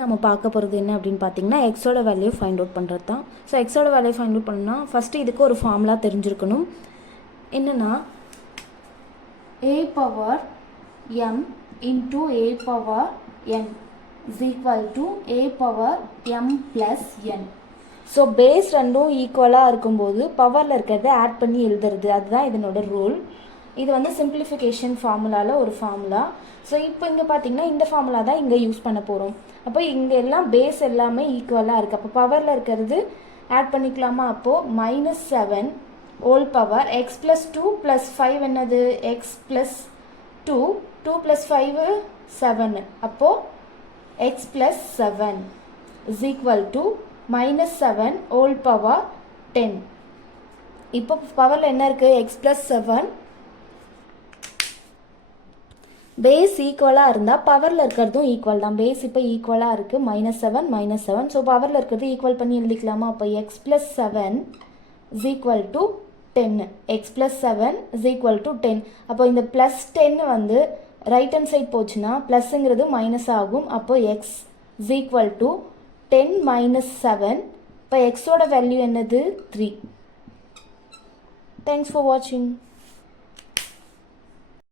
நம்ம பார்க்க போகிறது என்ன அப்படின்னு பார்த்தீங்கன்னா எக்ஸோட வேல்யூ ஃபைண்ட் அவுட் பண்ணுறது தான். ஸோ எக்ஸோட வேல்யூ ஃபைண்ட் அவுட் பண்ணணும்னா ஃபஸ்ட்டு இதுக்கு ஒரு ஃபார்முலா தெரிஞ்சிருக்கணும். என்னென்னா a power m into a power n is equal to a power m plus n. So base ரெண்டும் ஈக்குவலாக இருக்கும்போது பவரில் இருக்கிறத ஆட் பண்ணி எழுதுறது, அதுதான் இதனோட ரூல். இது வந்து சிம்பிளிஃபிகேஷன் ஃபார்முலாவில் ஒரு ஃபார்முலா. ஸோ இப்போ இங்கே பார்த்தீங்கன்னா இந்த ஃபார்முலா தான் இங்கே யூஸ் பண்ண போகிறோம். அப்போ இங்கே எல்லாம் பேஸ் எல்லாமே ஈக்குவலாக இருக்குது. அப்போ பவரில் இருக்கிறது ஆட் பண்ணிக்கலாமா? அப்போது -7 whole power X plus 2 plus 5 என்னது? X plus 2 2 plus 5 7. அப்போது X plus 7 is equal to -7 whole power 10. இப்போ பவரில் என்ன இருக்குது? X plus 7. பேஸ் ஈக்குவலாக இருந்தால் பவரில் இருக்கிறதும் ஈக்குவல் தான். பேஸ் இப்போ ஈக்குவலாக இருக்குது, -7 -7. ஸோ பவரில் இருக்கிறது ஈக்குவல் பண்ணி எழுதிக்கலாமா? அப்போ X plus 7 is equal to 10. X plus 7 is equal to 10. அப்போ இந்த ப்ளஸ் 10 வந்து ரைட் ஹேண்ட் சைட் போச்சுன்னா ப்ளஸ்ஸுங்கிறது மைனஸ் ஆகும். அப்போ எக்ஸ் இஸ் ஈக்குவல் டு 10 - 7. இப்போ எக்ஸோட வேல்யூ என்னது? 3. தேங்க்ஸ் ஃபார் வாட்சிங்.